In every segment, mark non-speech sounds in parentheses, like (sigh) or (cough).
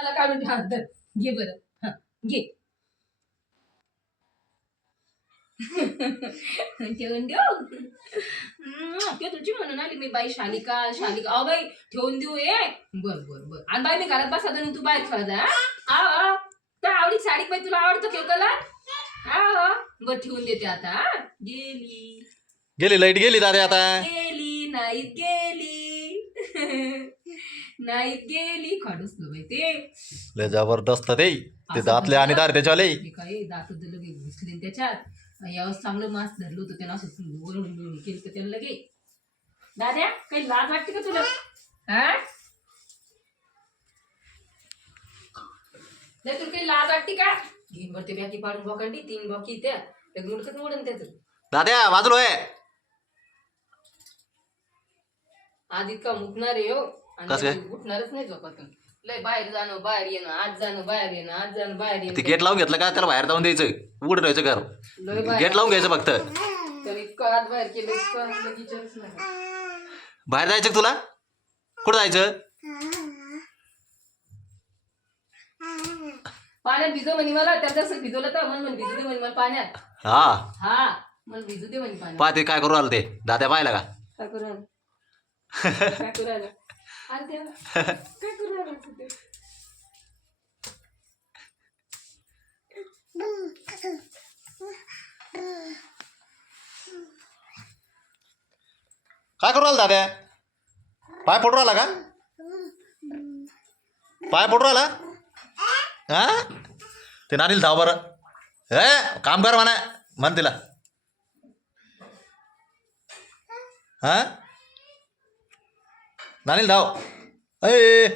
मला काढून ठेवा धर. घे बरं. हा घे. (laughs) ठेवून देऊ? ते तुझी म्हणून आली मी बाई शालिका शालिका. अहो बाई ठेवून देऊ ए बर बर बर. आणि बाई मी घरात बसा आणि तू बाहेर खेळा जा हा. हा तर आवडी साडी बाई तुला आवडतं ठेव कला हा हा. बर ठेवून देते आता हा? गेली. गेली लाइट गेली दादा आता. गेली नाहीत गेली. (laughs) नाहीत गेली खडूस बाई ते. लय जबरदस्त ते. ते दातले आणि दार त्याच्यावाले हे काय दात लगे घुसले न त्याच्यात. यावेळेस चांगलं मास धरलं होतं त्यानं असं वळून वळून केलं तर त्यानं लगे दाद्या काही लाज वाटते का तुला? हा? नाही तुला काही लाज वाटते का? घेऊन वरती बॅकी पाडून बोकांडी तीन बॉकी त्या लगे मुडकत मोडन त्याचं. दाद्या बाजूला होय आज इतका मुकणार आहे हो? कसं काय? उठणारच नाही झोपातून लय बाहेर जाणं बाहेर येणं आज जाणं बाहेर येणं आज जाणं बाहेर ते येणं. गेट लावून घेतलं का? त्याला बाहेर जाऊन द्यायचं. उघड ठेवायचं घर. लय बाहेर गेट लावून घ्यायचं फक्त. तर इतकं आत बाहेर केलं इतकं नाही. बाहेर जायचं का तुला? कुठं जायचं? पाण्यात भिजव म्हणे मला. त्याचं असं भिजवलं तर मन म्हण भिजू दे म्हणे मला पाण्यात. हा. हा. मला भिजू दे म्हणे पाण्यात. पहा ते काय करू आलं ते. दाद्या पाहिला का? काय करू राहिलं? (laughs) काय करू राहिलं? काय करू राहिलं? काय करू दाद्या पाय पडू राहिला का पाय पडू राहिला हा ते नानील धाव बरं हे काम कर म्हणा म्हण तिला हा नानील धाव. अय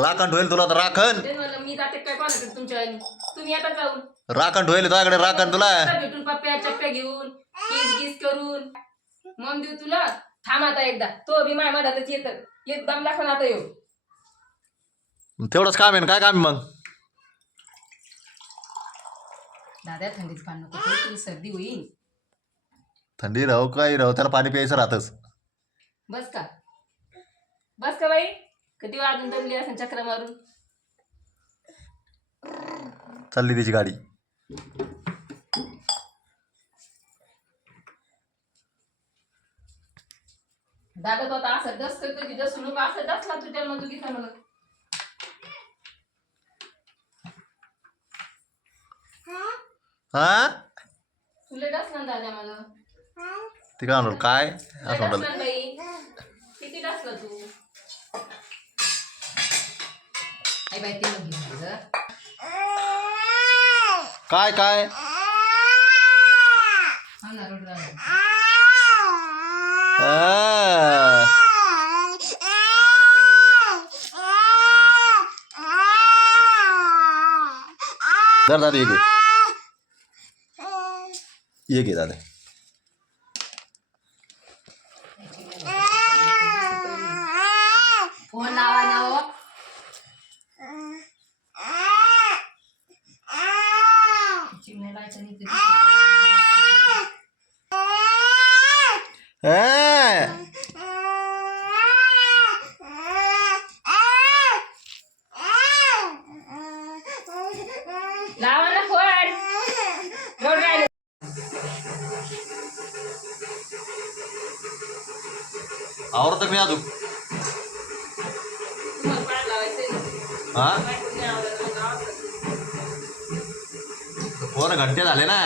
राखण ठोईल तुला तर राखण. ते म्हणलं मी जाते काय कोणाकडे तुमच्या आईने. तुम्ही आता जाऊन? राखण ठोईल तुझ्याकडे राखण तुला. आता भेटून पप्प्या चप्प्या घेऊन किस गिस करून. मग देऊ तुला. थांब आता एकदा. तो बी माय मधातच येत. एक दम दाखवून आता येऊ. तेवढंच काम आहे ना काय काम आहे मग? दादा थंडीच पाणी नको करू, तुला सर्दी होईल. थंडी राहू काही राहू त्याला पाणी प्यायचं राहतच. बस का? बस का बाई? कधी वाजून दमली असं चक्र मारून? चालली त्याची गाडी. दादा तो आता असं डस करतो की डस नको असं डसला तू त्याला तू घेतला मला हा? तुला डसला दादा मला. ते काय म्हणलं काय? असं म्हणाल. काय काय? दादा ये घे ये घे दादा फोन लावा ना हो. कधी. राहिला. आवडतं मी अजून. हा काय कोणी आवडलं मला आवडलं. फोन घंटे झाले ना.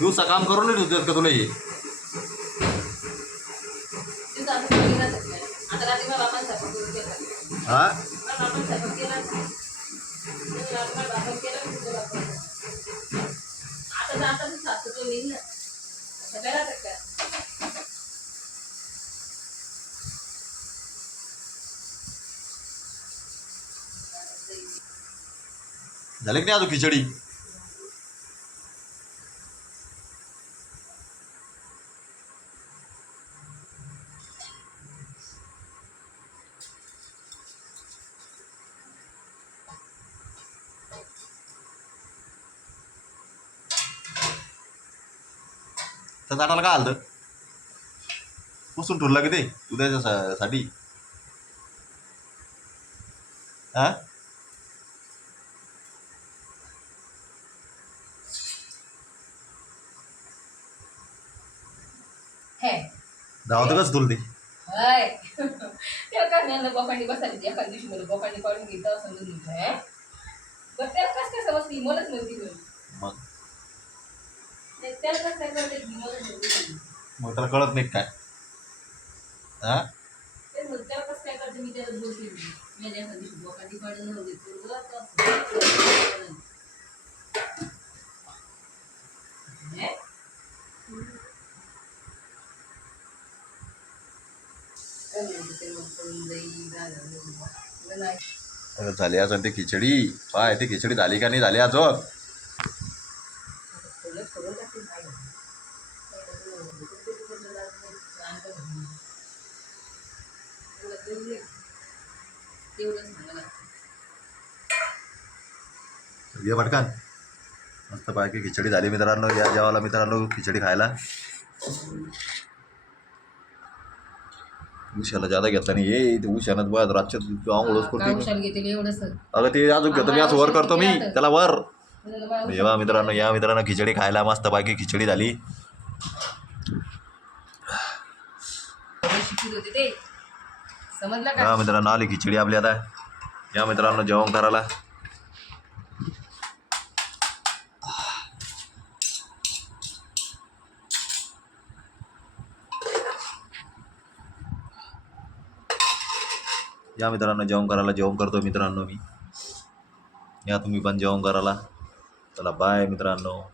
दिवसा काम करून नाही ठेवतात का तुला हे? तिथं असं कोणी नसत नाही. आता रात्री मला बापाने स्वयंपाक करून दिला. हा मला बापाने स्वयंपाक केला नाही. मग रात्री मला बापाने केला नाही, तुझं बापाने. आता तर- आता तर सासू तो येईल ना. सगळ्या राहतात का? झाले की नाही अजून खिचडी? तर ताटाला काय आलं पुसून ठेवलं की ते? उद्याच्या सा- साठी हा? धावतं कसं तुला ते. हाय. त्या कारणाला बोकांडी बसायची एका दिवशी मला बोकांडी काढून घेता समजून घेतलं बरं त्याला कसं काय समजती? मलाच मग? त्याला कसं काय मलाच माहिती मग त्याला कळत नाही काय? हा? ते म्हणतात, त्याला कसं काय कळते? मी त्याला बोलते मी एका दिवशी बोकांडी काढून नव्हते पोरगं आता- हे? अरे झाली अजून ते खिचडी. पाय ते खिचडी झाली का नाही झाली अजून? ये पटकन. मस्त पाय की खिचडी झाली मित्रांनो. या जेवायला मित्रांनो खिचडी खायला. उशाला जादा घेतला नाही. ये ते उशानं बघ रातच्या आंघोळच काय करते उशाला अगं ते अजून घेतो मी असं वर करतो मी. त्याला वर. येवा मित्रांनो या मित्रांनो खिचडी खायला मस्त बाकी खिचडी झाली. ते. हा मित्रांनो आली खिचडी आपली आता. या मित्रांनो जेवण करायला. या मित्रांनो जेवण करायला जेवण करतो मित्रांनो मी. या तुम्ही पण जेवण करायला. चला बाय मित्रांनो.